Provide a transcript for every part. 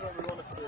That's what we want to see.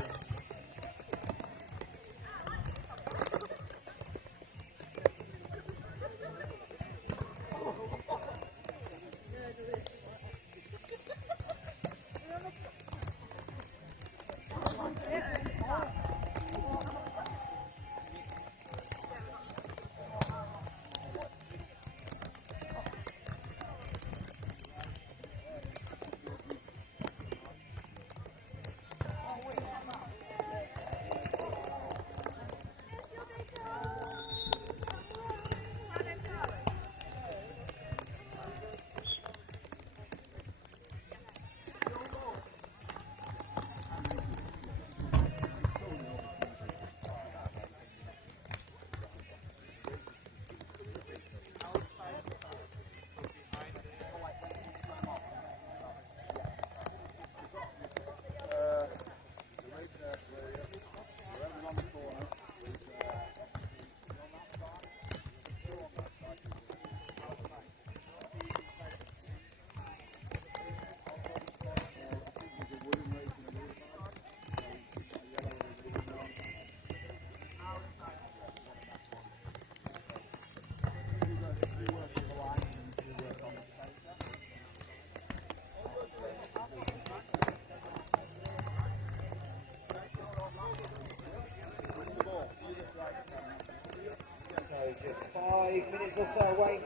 Just 5 minutes or so away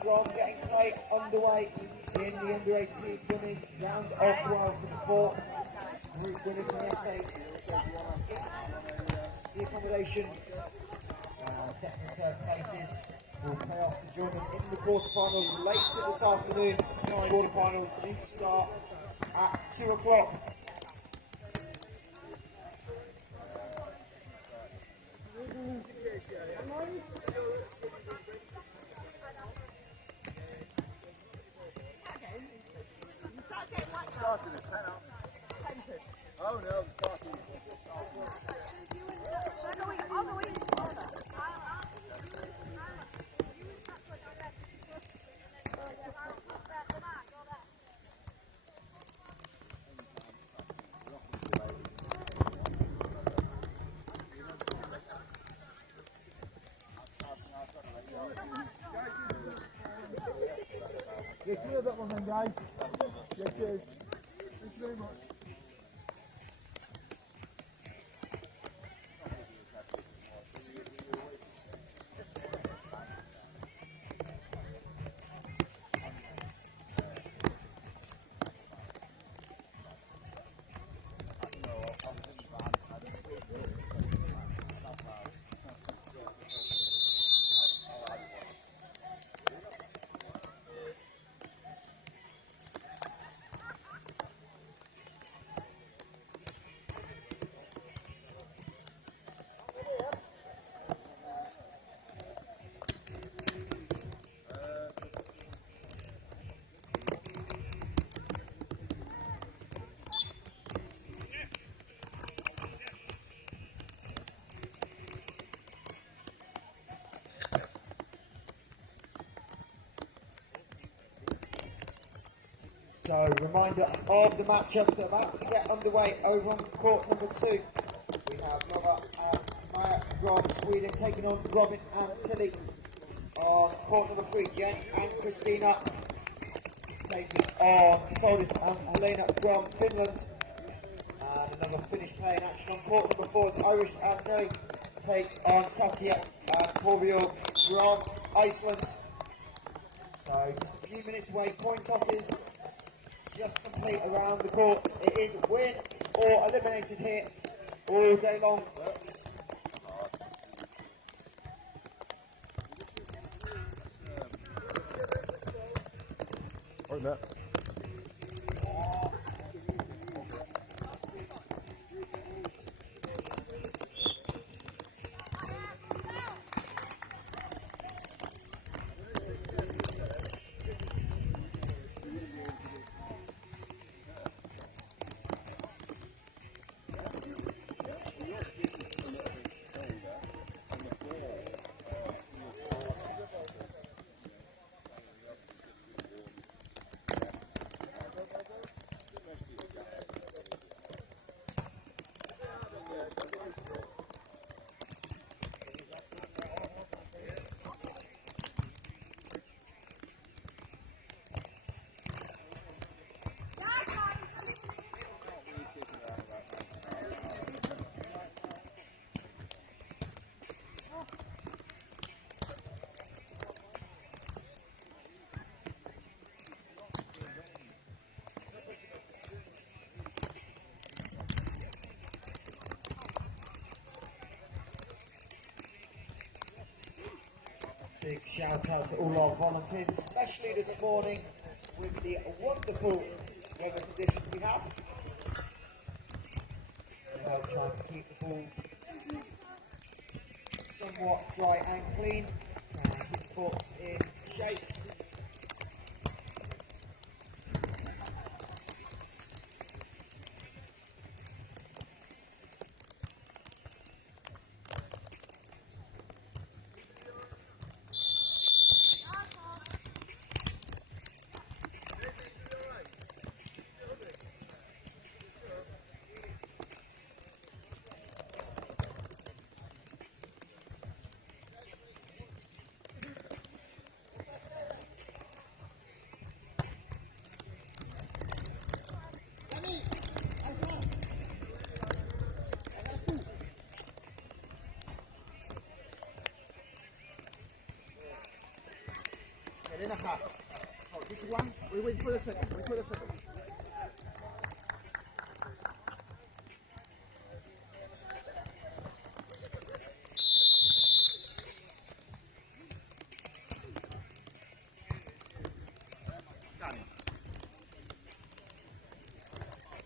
from getting play underway in the under 18 women round of 12 for the 4 group winners in the essay. The accommodation, second and third places will play off to join them in the quarterfinals later this afternoon. The quarterfinals need to start at 2 o'clock. Starting at 10 out. Oh no, starting. Yeah, clear that one then, guys. Yeah, cheers. Thank you very much. So, reminder of the matchups that are about to get underway over on court number 2. We have Nova and Maya from Sweden taking on Robin and Tilly. On court number 3, Jen and Christina taking on Solis and Helena from Finland. And another Finnish play in action on court number 4 is Irish and Nelly take on Katja and Torbjörn from Iceland. So, just a few minutes away, coin tosses. Just complete around the court. It is win or eliminated here all day long. Right there. Big shout out to all our volunteers, especially this morning with the wonderful weather conditions we have. They help try and keep the ball somewhat dry and clean and keep the courts in shape. In a half. Oh, this one, we wait for a second, wait for a second. Scanning.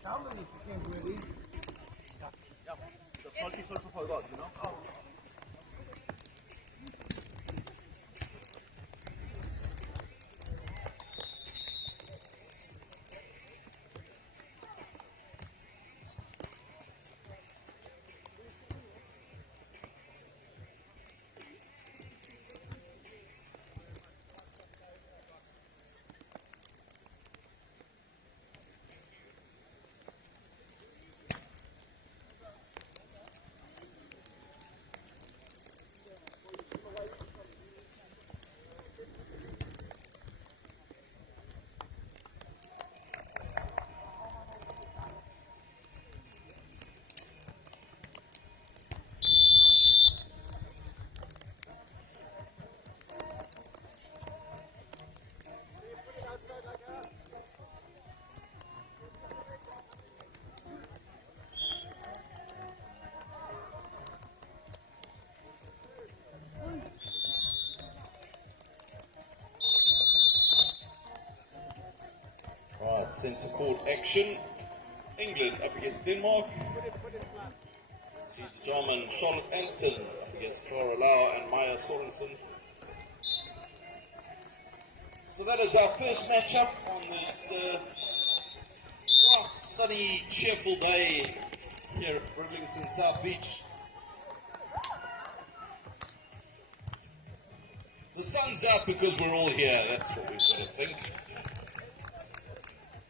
Somebody if you can't really. Yeah, the salt is also forgot, you know? Oh. Right, centre court action. England up against Denmark. He's Jarmon, Anderton up against Clara Lau and Sørensen. So that is our first matchup on this bright, sunny, cheerful day here at Bridlington South Beach. The sun's out because we're all here, that's what we've got to think.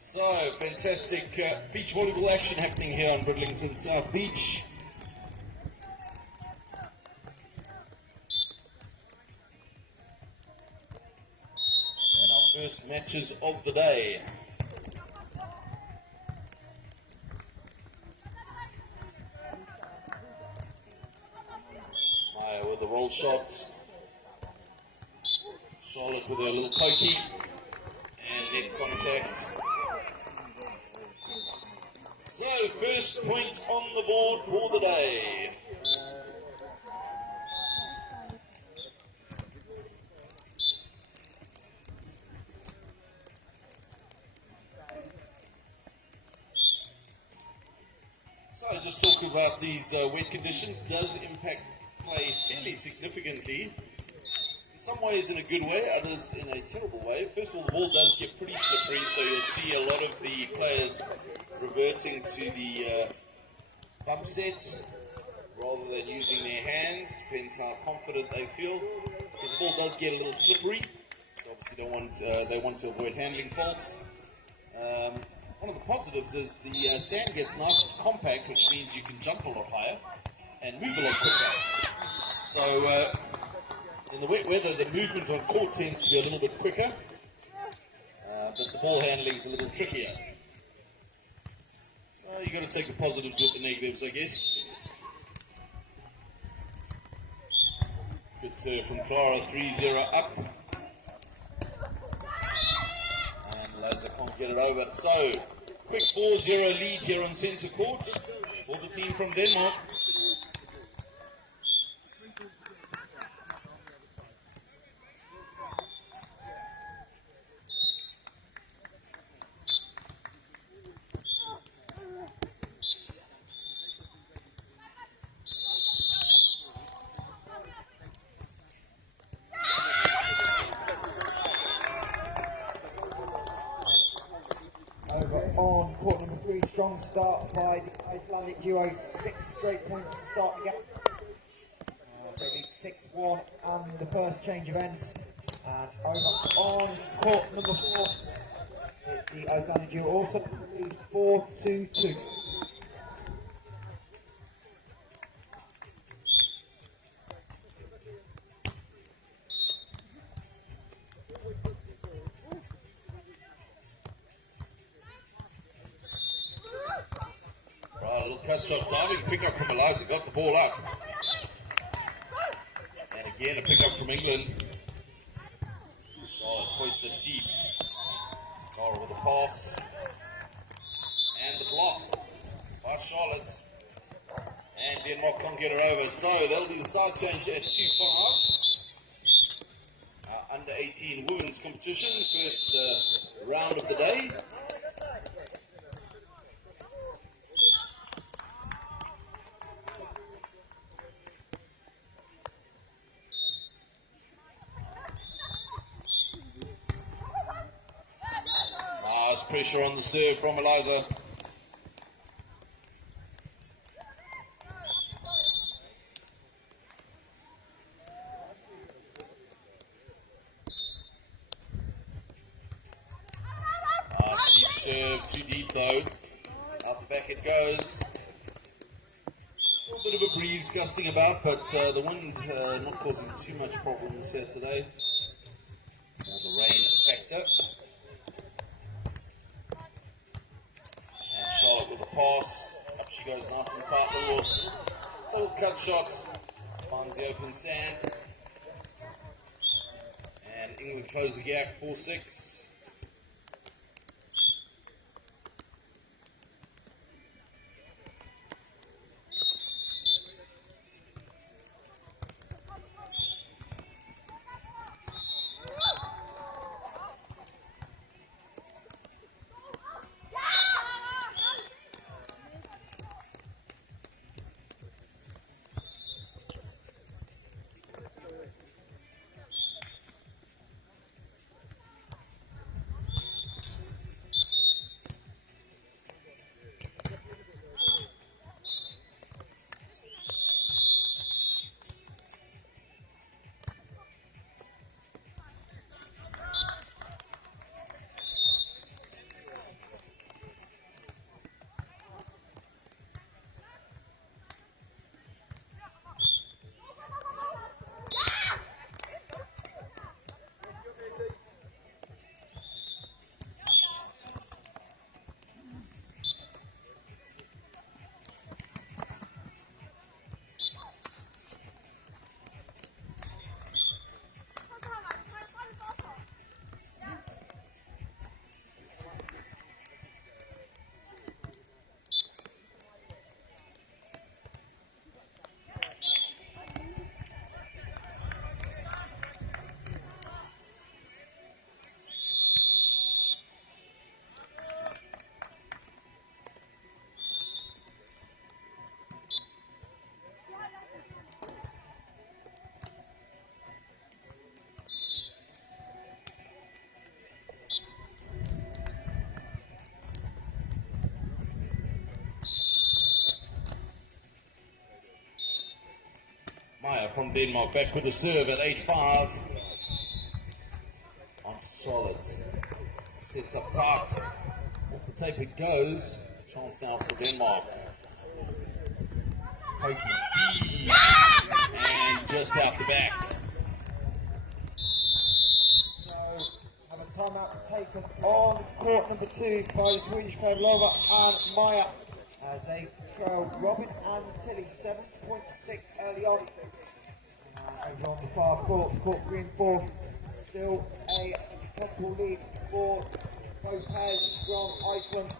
So, fantastic beach volleyball action happening here on Bridlington South Beach. And our first matches of the day. Maya with the roll shot. Charlotte with her little pokey. And net contact. So, first point on the board for the day. So, just talking about these wet conditions does impact play fairly significantly. In some ways in a good way, others in a terrible way. First of all, the ball does get pretty slippery, so you'll see a lot of the players reverting to the bump sets rather than using their hands. Depends how confident they feel, because the ball does get a little slippery, so obviously they want to avoid handling faults. One of the positives is the sand gets nice and compact, which means you can jump a lot higher and move a lot quicker. So in the wet weather, the movement on court tends to be a little bit quicker, but the ball handling is a little trickier. So you've got to take the positives with the negatives, I guess. Good serve from Clara, 3-0 up. And Laza can't get it over. So, quick 4-0 lead here on centre court for the team from Denmark. on court number 3. Strong start by the Icelandic duo. 6 straight points to start the game. They lead 6-1 and the first change of ends. And over on court number 4, it's the Icelandic duo also lead 4-2-2. Right, a little cut shot diving pick up from Eliza, got the ball up. And again a pick up from England. Charlotte hoists it deep. Cara with the pass. And the block by Charlotte. And Denmark can't get her over. So they'll do the side change at 2-5. Under 18 women's competition, first round of the day. Nice pressure on the serve from Eliza. Deep serve, too deep though. Out the back it goes. A little bit of a breeze gusting about, but the wind not causing too much problems here today. The rain factor. And Charlotte with a pass. Up she goes nice and tight. Little cut shot. Finds the open sand. And England close the gap 4-6. Meyer from Denmark back with the serve at 8-5. On solids. Sets up tight. Off the tape it goes. Chance now for Denmark. Poking deep. And just out the back. So, have a timeout taken on court number 2 by the Swedish pair Lova and Meyer as they trail Robin and Tilly 7.6 early on. Over on the far court, court green 4, still a temple lead for both pairs from Iceland.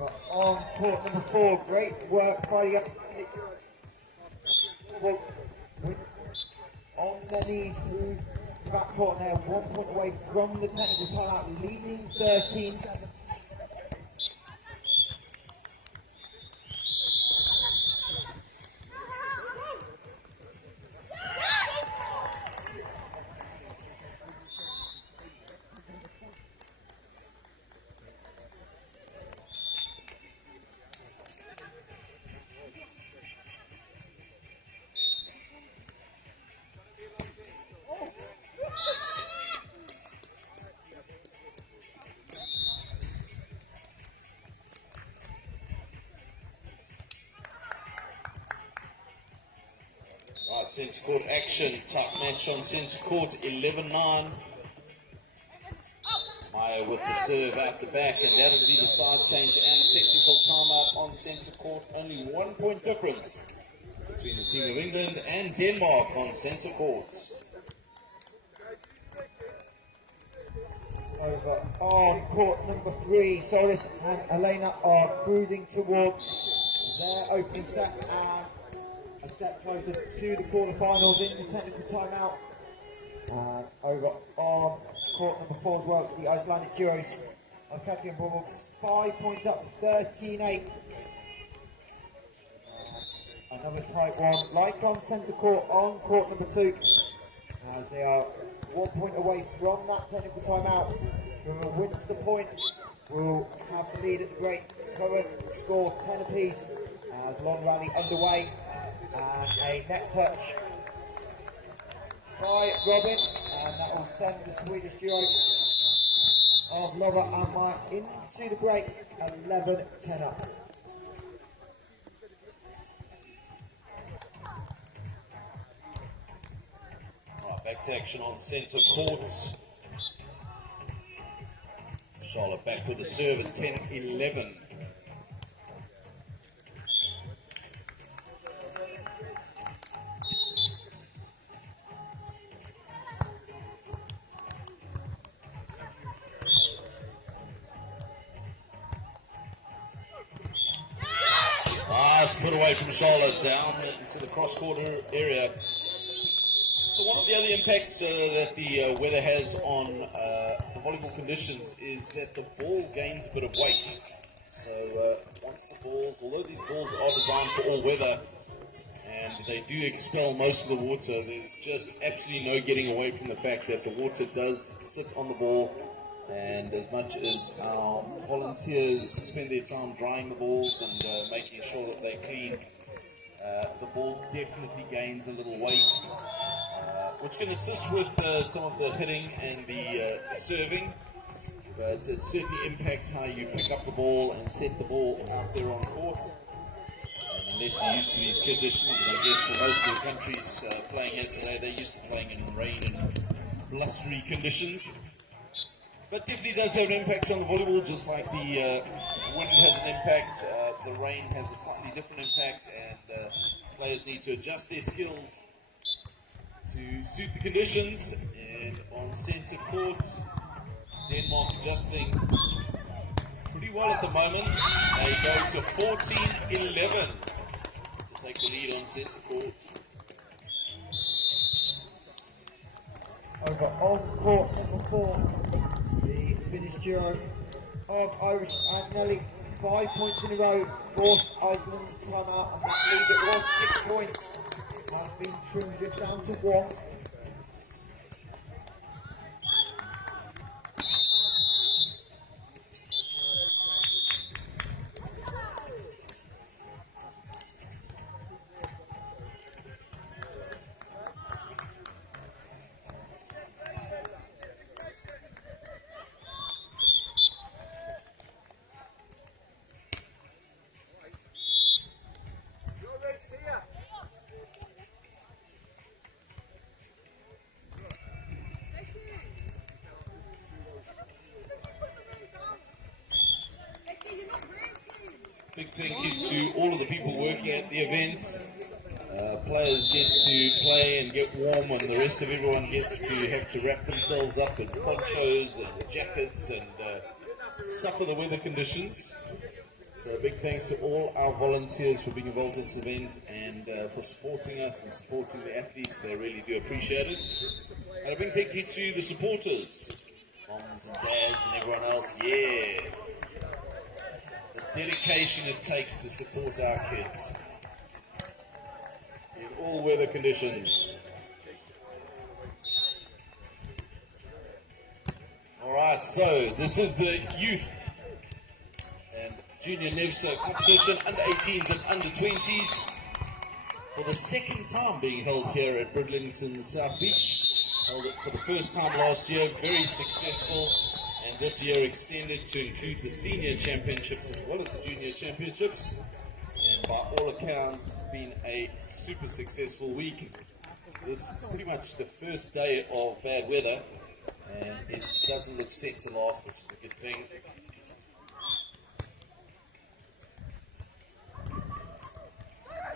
Over on court number 4. Great work by the on their knees through the back court now. 1 point away from the technical timeout, leading 13-7. Centre court action, tight match on centre court, 11-9. Meyer with the serve out the back, and that'll be the side change and technical timeout on centre court. Only 1 point difference between the team of England and Denmark on centre courts. Over on court number 3, Solis and Elena are cruising towards their opening set and a step closer to the quarterfinals in the technical timeout. And over on court number 4 as well, the Icelandic duos of Kathy and Brooks, 5 points up, 13-8. Another tight one, like on centre court on court number 2, as they are 1 point away from that technical timeout. Whoever wins the point will have the lead at the break. Current score 10 apiece as long rally underway. And a net touch by Robin, and that will send the Swedish duo of Lover and Maya into the break, 11-10 up. Right, back to action on centre court. Charlotte back with the serve at 10-11. Put away from Charlotte down into the cross-quarter area. So one of the other impacts that the weather has on the volleyball conditions is that the ball gains a bit of weight. So once the balls, although these balls are designed for all weather and they do expel most of the water, there's just absolutely no getting away from the fact that the water does sit on the ball. And as much as our volunteers spend their time drying the balls and making sure that they're clean, the ball definitely gains a little weight, which can assist with some of the hitting and the serving, but it certainly impacts how you pick up the ball and set the ball out there on court. And unless you're used to these conditions, and I guess for most of the countries playing here today, they're used to playing in rain and blustery conditions. But definitely does have an impact on the volleyball, just like the wind has an impact, the rain has a slightly different impact, and players need to adjust their skills to suit the conditions. And on centre court, Denmark adjusting pretty well at the moment. They go to 14-11 to take the lead on centre court. Over on court number 4, the Finnish duo of Irish and Nelly, 5 points in a row, forced Iceland timeout, and that lead that was 6 points has been trimmed just down to 1. Big thank you to all of the people working at the event. Players get to play and get warm, and the rest of everyone gets to have to wrap themselves up in ponchos and jackets and suffer the weather conditions. So a big thanks to all our volunteers for being involved in this event and for supporting us and supporting the athletes. They really do appreciate it. And a big thank you to the supporters, moms and dads and everyone else. Yeah, the dedication it takes to support our kids in all weather conditions. Alright, so this is the youth and junior Nevza competition, under 18s and under 20s, for the second time being held here at Bridlington South Beach. Held it for the first time last year, very successful, and this year extended to include the senior championships as well as the junior championships. And by all accounts, been a super successful week. This is pretty much the first day of bad weather, and it doesn't look set to last, which is a good thing.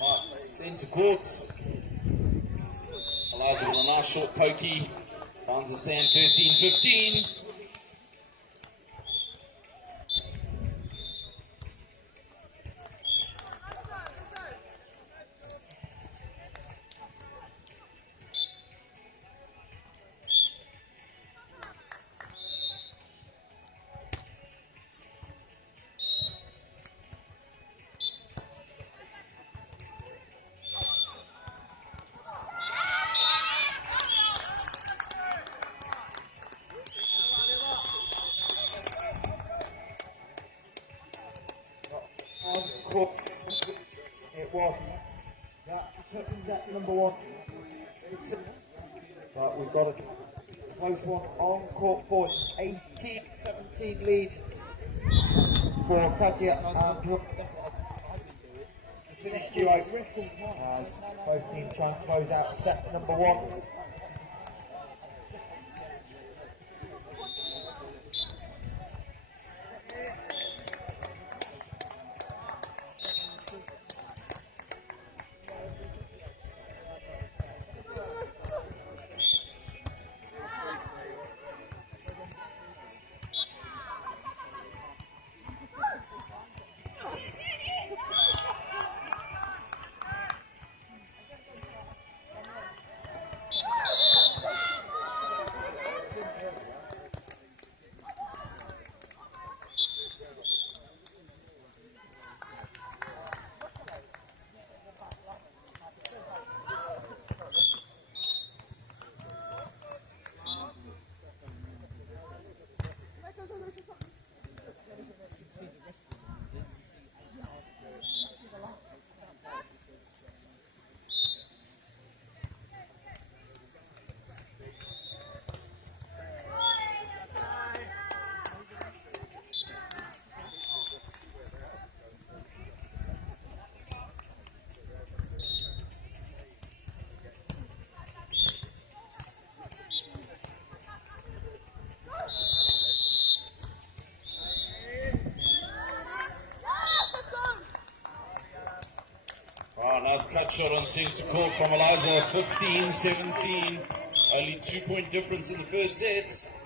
Nice centre courts. Allows it with a nice short pokey. Finds the sand 13-15. It was. That took set number one. But we've got a close one on court for 18-17 lead for Katya and Brooke. Finished duo as both teams try and close out set number one. Nice cut shot on centre court from Eliza, 15-17. Only 2-point difference in the first set.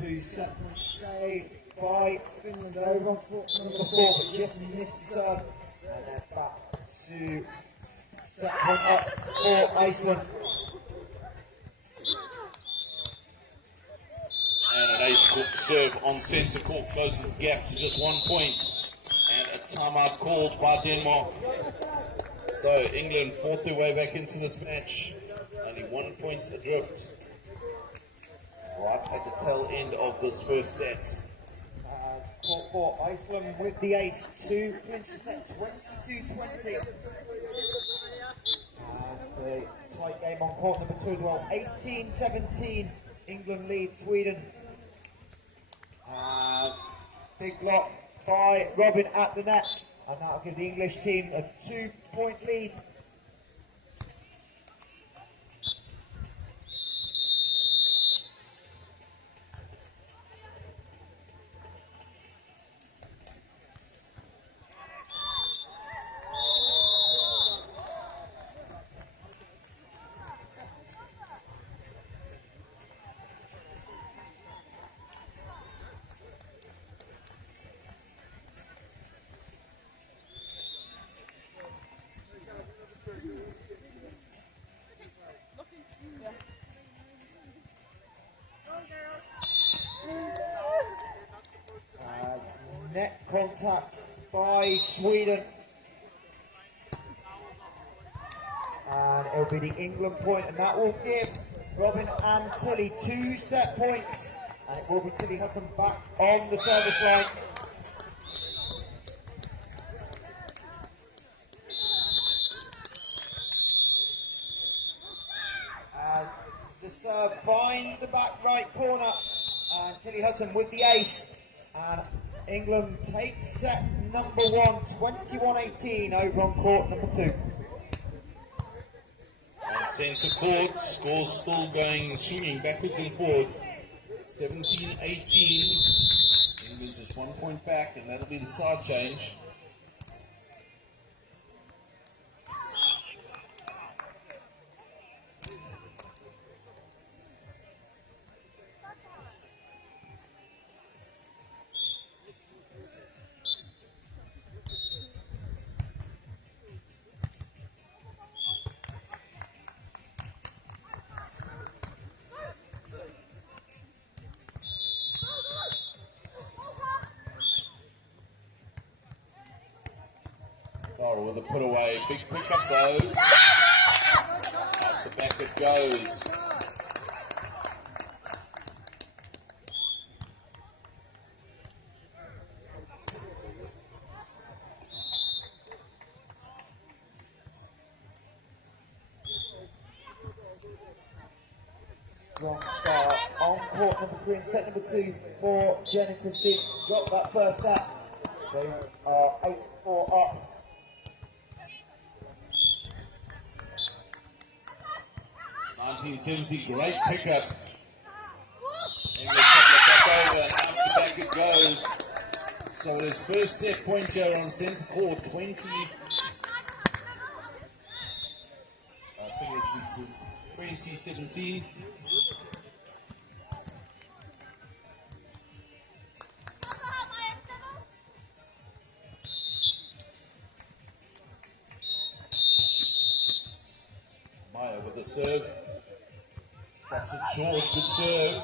2 seconds saved by Finland over on court number 4, but just missed the serve. And then back to set one up for Iceland. And an ace court serve on centre court closes the gap to just 1 point. And a timeout called by Denmark. So England fought their way back into this match. Only 1 point adrift. Right at the tail end of this first set. Court for Iceland with the ace to clinch the set 22-20. The tight game on court number 2 as well. 18-17. England lead Sweden. Big block by Robin at the net, and that'll give the English team a 2-point lead. net contact by Sweden. And it'll be the England point, and that will give Robin and Tilly 2 set points. And it will be Tilly Hutton back on the service line. As the serve finds the back right corner, and Tilly Hutton with the ace. And England takes set number 1, 21-18 over on court number 2. On centre court, score still going, swinging backwards and forwards. 17-18. England just 1 point back, and that'll be the side change. With a put away, big pickup though. Out the back it goes. Strong start on court number 3 and set number 2 for Jen and Christine. Got that first set. They are 8-4 up. 1970, great pickup. England took it back over, and out the back it goes. So it is first set point here on centre court, 2017. Maya with the serve. Drops it short, good serve.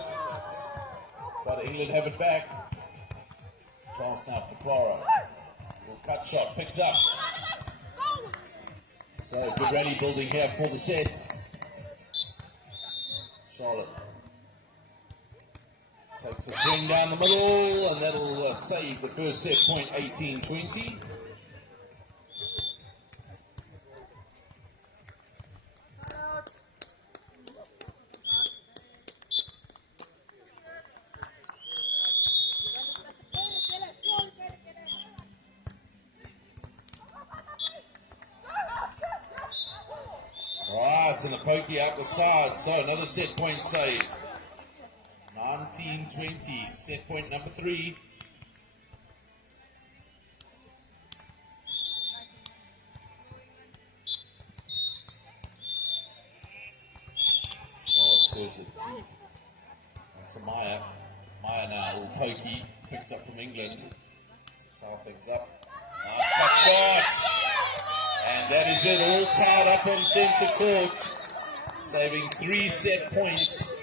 But England have it back. Chance now for Clara. Little cut shot, picked up. So good rally building here for the set. Charlotte takes a swing down the middle, and that'll save the first set point, 18-20. And the pokey out the side, so another set point save. 19-20, set point number 3. Oh, it serves it deep. That's a Maya. Maya now, all pokey, picked up from England. Tie things up. Nice cut shot. And that is it, all tied up on centre court, saving 3 set points.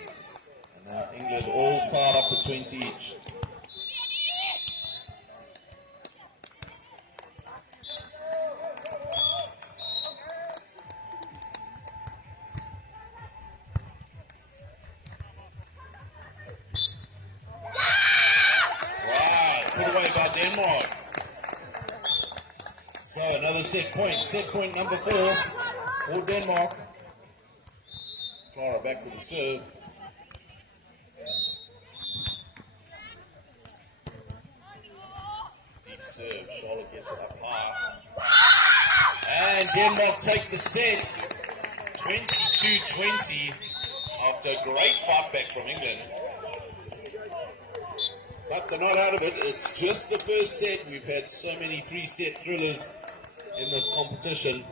And now England all tied up at 20 each. Wow, put away by Denmark. So another set point number 4 for Denmark. Clara back with the serve. Deep serve, Charlotte gets it up high. And Denmark take the set, 22-20, after a great fight back from England. But they're not out of it. It's just the first set. We've had so many 3-set thrillers in this competition.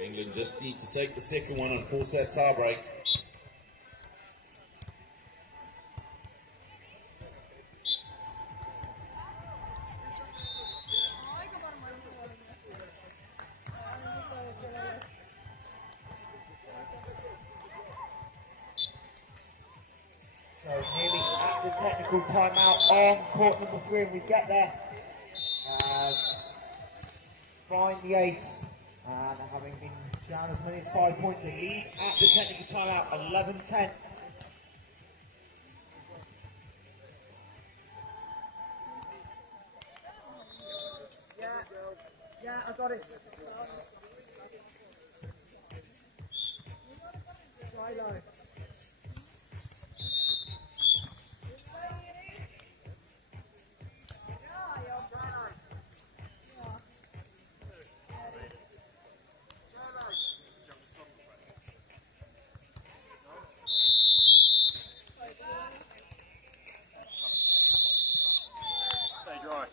England just need to take the second one and force that tie break. So nearly at the technical timeout on court number 3, and we get there find the ace. And having been down as many as 5 points, they lead at the technical timeout, 11-10. Yeah, I got it. Try low. Stay dry.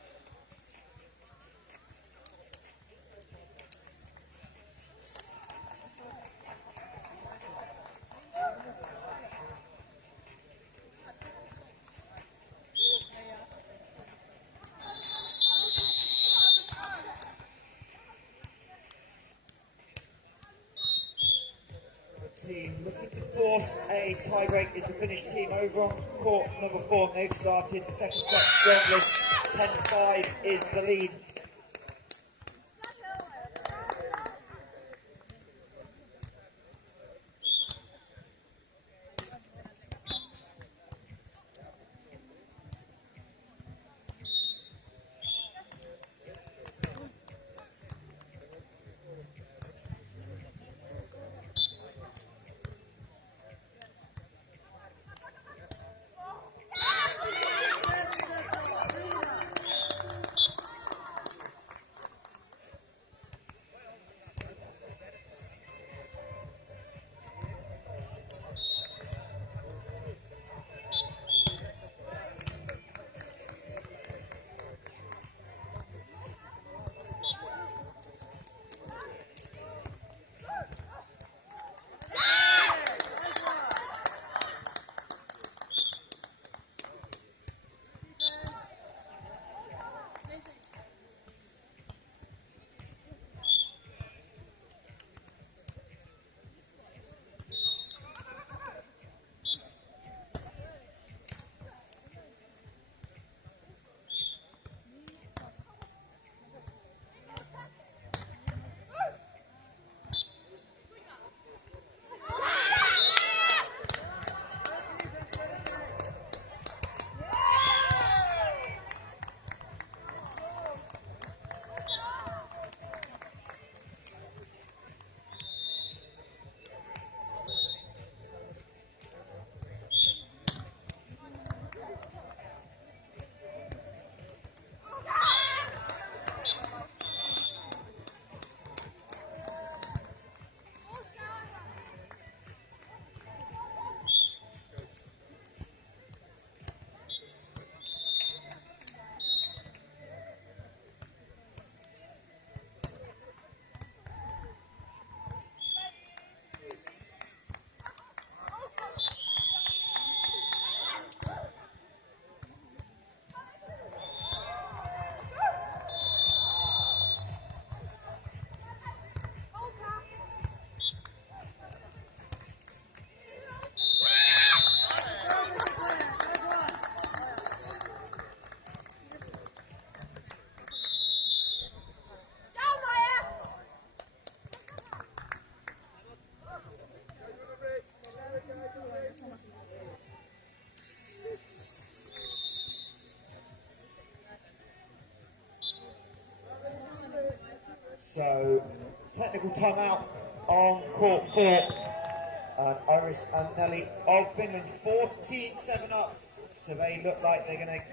Team looking to force a tie-break is the Finnish team over on court number 4. They've started the second set strongly. 10-5 is the lead. So, technical timeout on court 4. And Iris and Nelly of Finland 14-7 up. So they look like they're going to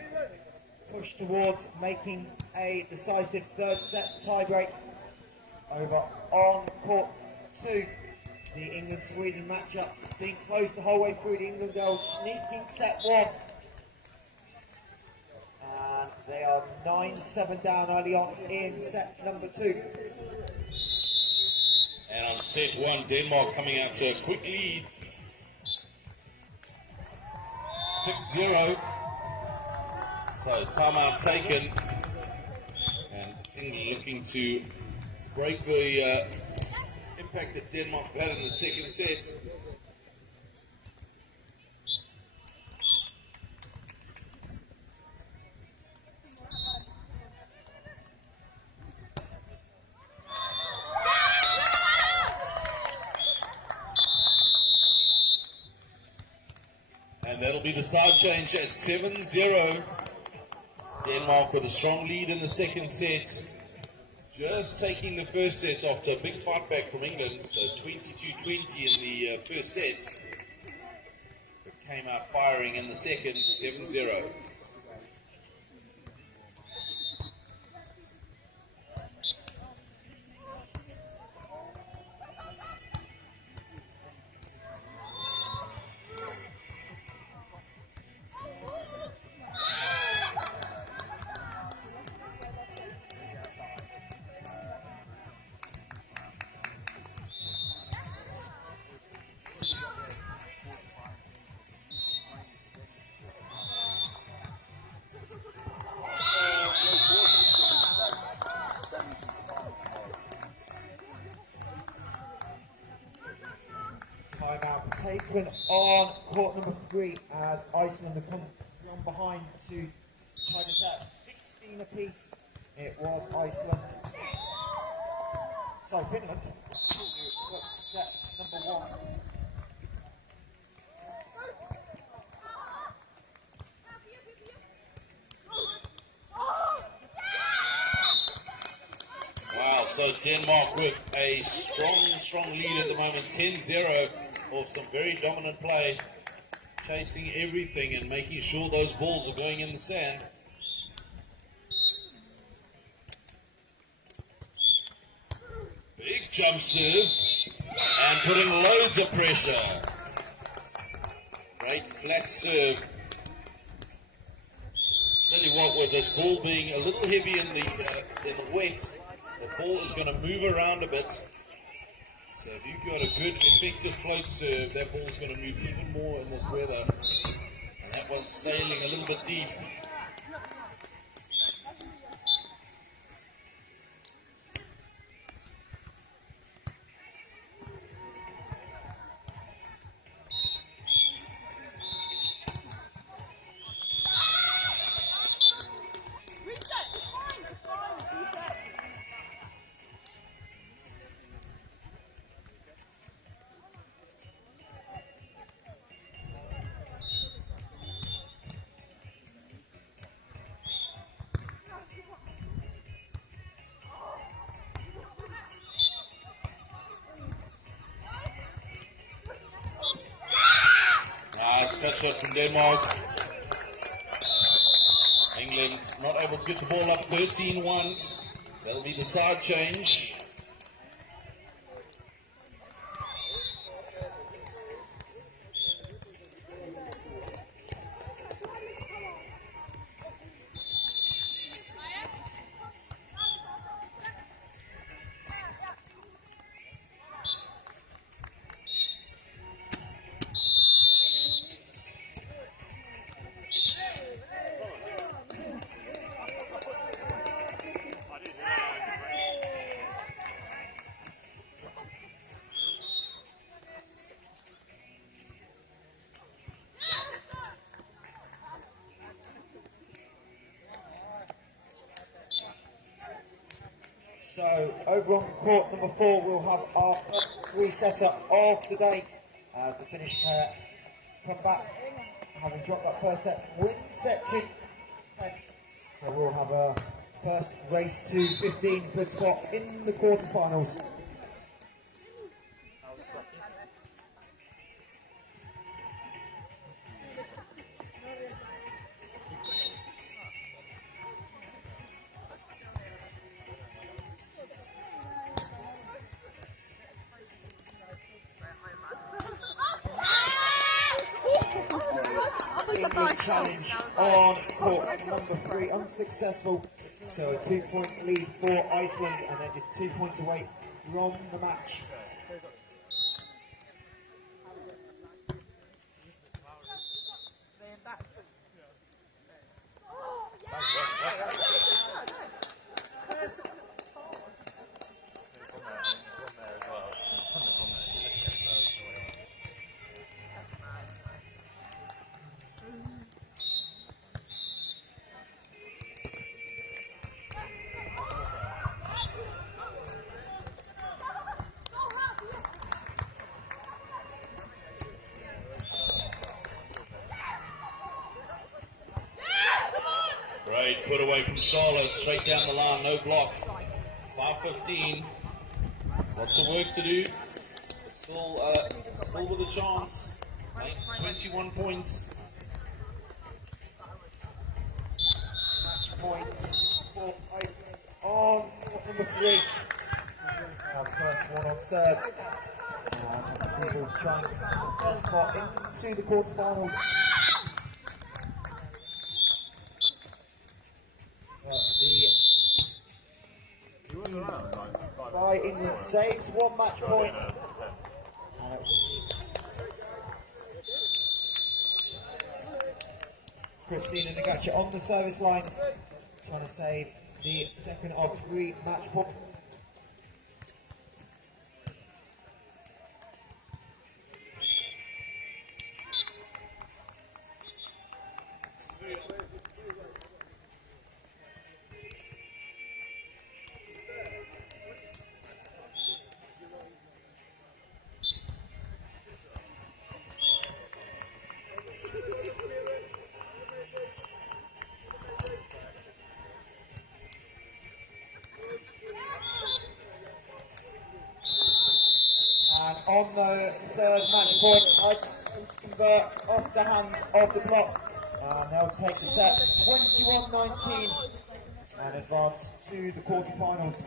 push towards making a decisive third set tiebreak. Over on court 2. The England-Sweden matchup being close the whole way through. The England girls sneaking set 1. And they are 9-7 down early on in set number 2. And on set 1, Denmark coming out to a quick lead. 6-0. So timeout taken. And England looking to break the impact that Denmark had in the second set. That'll be the side change at 7-0. Denmark with a strong lead in the second set. Just taking the first set after a big fight back from England. So 22-20 in the first set. But came out firing in the second, 7-0. Timeout taken on court number 3 as Iceland have come from behind to tie this out 16 apiece. It was Iceland. Sorry, Finland. Set number 1. Wow, so Denmark with a strong lead at the moment, 10-0, off some very dominant play, chasing everything and making sure those balls are going in the sand. Big jump serve, and putting loads of pressure. Great flat serve. Tell you what, with this ball being a little heavy in the wet, the ball is going to move around a bit. So if you've got a good effective float serve, that ball is going to move even more in this weather. And that one's sailing a little bit deep. Nice cut shot from Denmark. England not able to get the ball up, 13-1. That'll be the side change. So over on court number 4 we'll have our three-setter of the day as the Finnish pair come back, having dropped that first set, win set 2. So we'll have a first race to 15 for spot in the quarterfinals. Challenge on court number 3, unsuccessful. So a 2-point lead for Iceland, and then just 2 points away from the match. put away from Charlotte, straight down the line, no block. 5:15. Lots of work to do. But still with a chance. 21 points. Points for on number 3. First one on serve. People trying to spot into the quarterfinals. By England saves 1 match point. Christina Nagacha on the service line, trying to save the second of 3 match points. On the third match point, I convert off the hands of the block, and they'll take the set 21-19 and advance to the quarterfinals.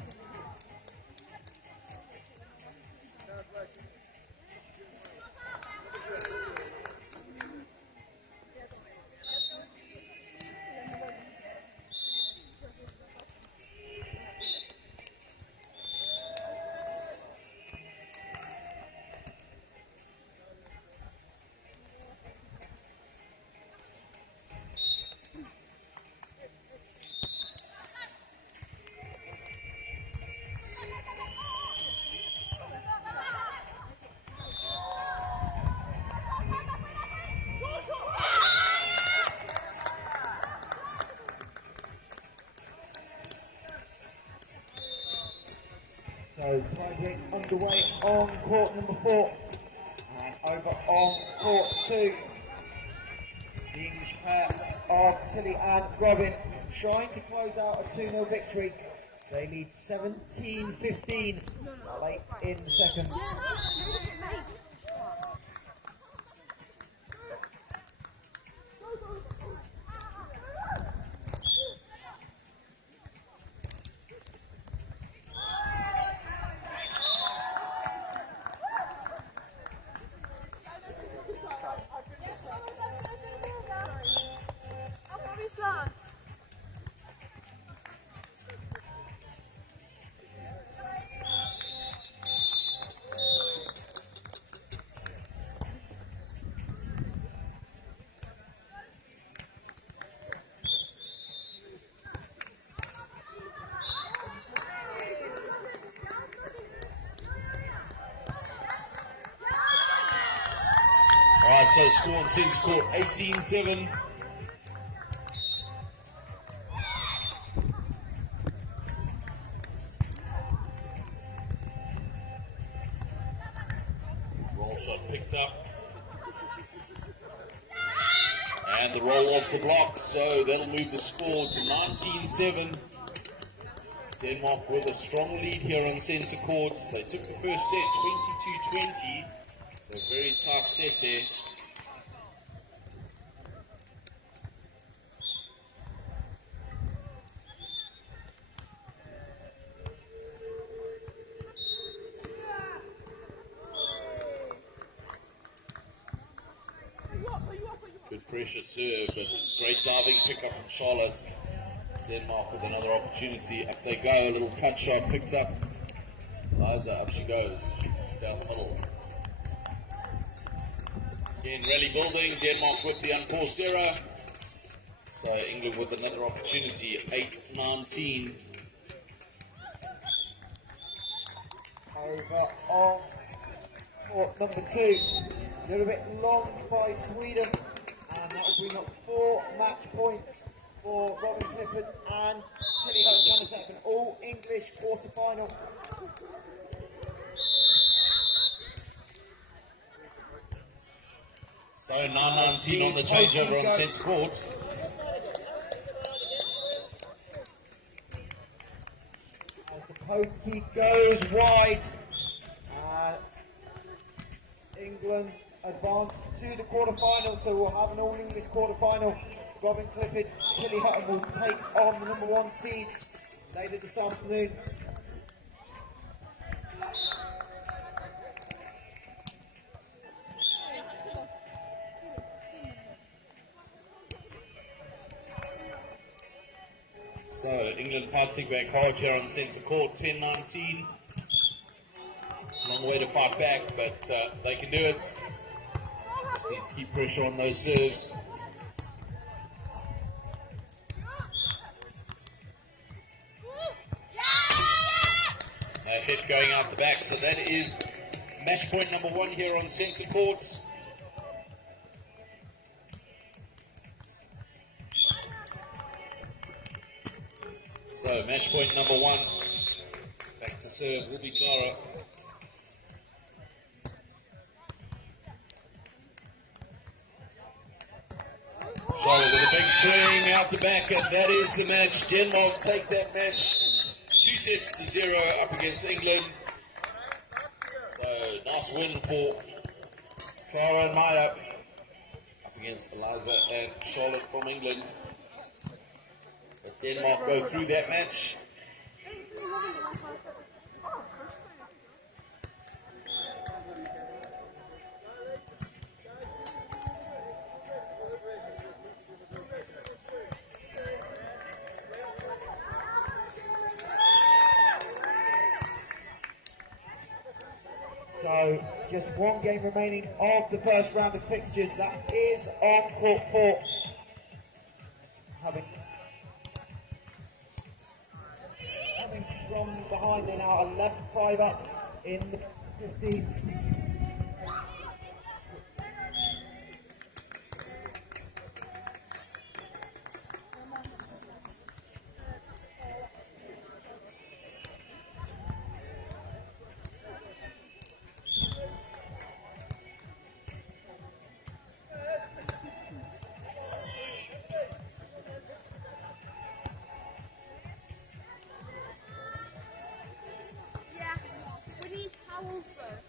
So project underway on court number 4 and over on court 2. The English pair of Tilly and Robin trying to close out a 2-0 victory. They lead 17-15 late in the second. Alright, so score on centre court 18-7. Roll shot picked up. And the roll off the block, so that'll move the score to 19-7. Denmark with a strong lead here on centre court. They took the first set 22-20. So very tough set there. Good pressure serve, but great diving pickup from Charlotte. Denmark with another opportunity. Up they go, a little cut shot picked up. Liza, up she goes, down the middle. Again, rally building, Denmark with the unforced error. So England with another opportunity, 8-19. Over on court number 2. A little bit long by Sweden. And that will bring up 4 match points for Robin Clifford and Tilly Hope trying to set up an all-English quarter-final. So 9-19 on the changeover on centre court. Pokey goes wide. England advance to the quarter-final, so we'll have an all-English quarter-final. Robin Clifford, Tilly Hutton will take on the number 1 seeds later this afternoon. So England fighting back hard here on centre court, 10-19. Long way to fight back, but they can do it. Just need to keep pressure on those serves. A hit going out the back, so that is match point number 1 here on centre court. So match point number 1, back to serve will be Clara. Charlotte with a big swing out the back, and that is the match. Denmark take that match 2-0 up against England. So nice win for Clara and Maya up against Eliza and Charlotte from England. But Denmark go through that match. So just 1 game remaining of the first round of fixtures. That is on court 4. Having from behind, they're now 11-5 up in the 15th. We need towels first.